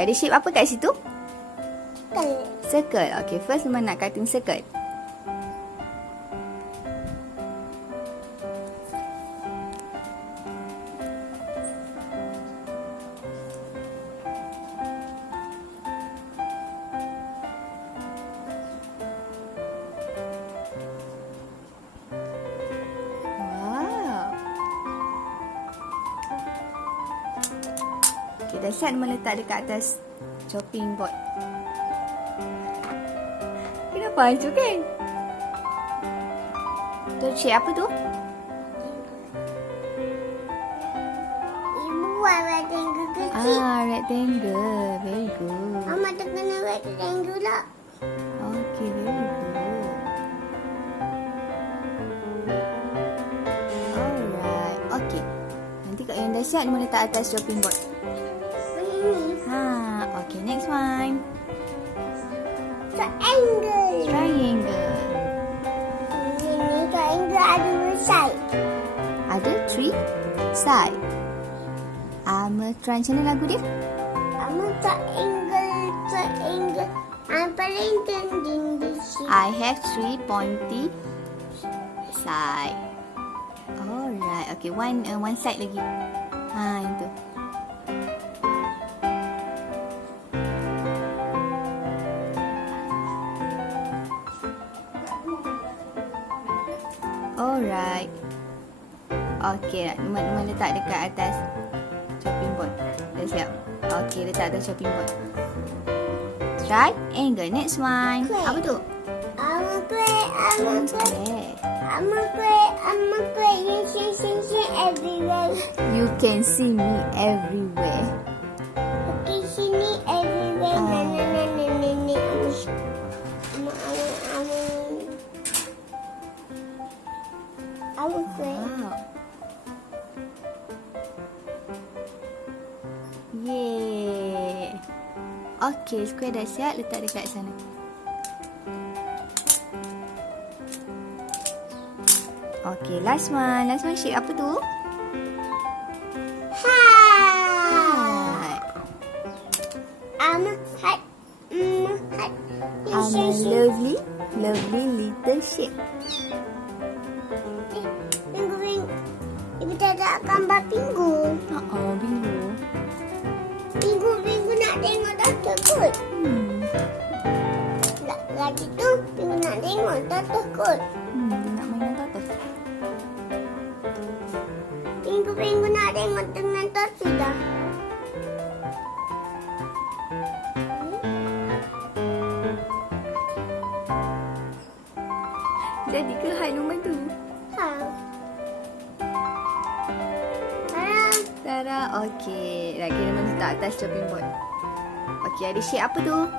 Okey, ada shape apa kat situ? Circle. Circle. Okey, first Lukman nak cutting circle. Okay, dah siap meletak dekat atas chopping board. Kenapa hancur kan? Tu shape apa tu? Ibu buat rectangle kecil. Rectangle. Very good. Mama tak kena rectangle lah. Okay, very good. Alright. Okay. Nanti kat yang dah siap dia meletak atas chopping board. Okay, next one. Triangle. Triangle. Ini triangle ada dua side. Ada 3 side. Try macam mana lagu dia? Triangle. I'm paling tending di sini. I have 3 pointy side. Alright. Okay, one side lagi. Yang tu. Alright. Okay, Lukman letak dekat atas chopping board. Dah siap. Okay, letak atas chopping board. Triangle. Next one. Apa tu? I'm a play. You can see everywhere. You can see me everywhere. Okay, sini everywhere. I'm a play. Wow. Yeay. Okay, square dah siap. Letak dekat sana. Okay, last one. Last one shape apa tu? Heart. I'm a heart. I'm a lovely little shape. Pingu. Ibu tak ada gambar pingu. Bingo. Pingu nak tengok dah takut. Lagi tu, pingu nak tengok dah takut. Nak main dengan Toddler. Pingu nak tengok dengan Toddler dah. Jadi ke hai Lukman tu? Tara. Okey. Dah kira Lukman letak atas chopping board. Okey, ada shape apa tu?